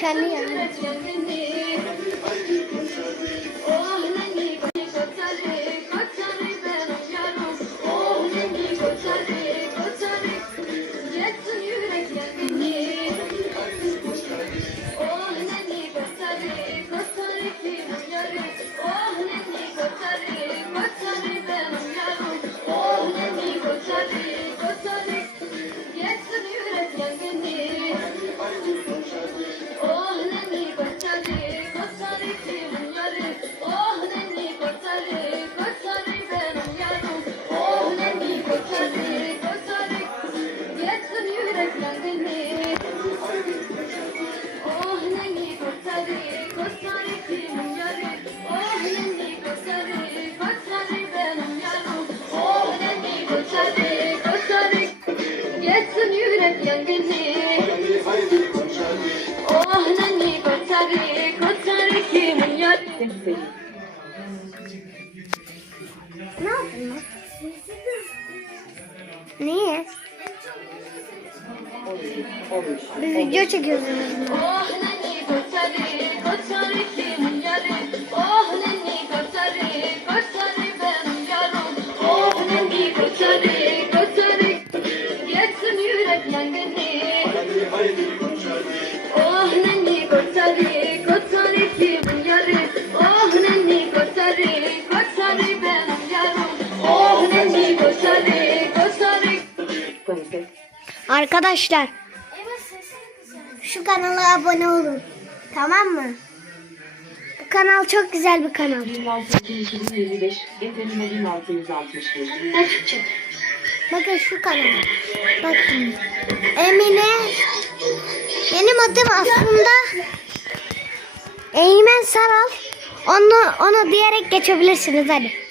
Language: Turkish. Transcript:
Kendi yanına. Ne yaptın lan? Niye? Bir video çekiyoruz. Arkadaşlar, şu kanala abone olun, tamam mı? Bu kanal çok güzel bir kanal. 2625 Gezenime 1661. Bakın şu kanal. Bakın. Emine. Benim adım aslında Eymen Saral. Onu diyerek geçebilirsiniz hadi.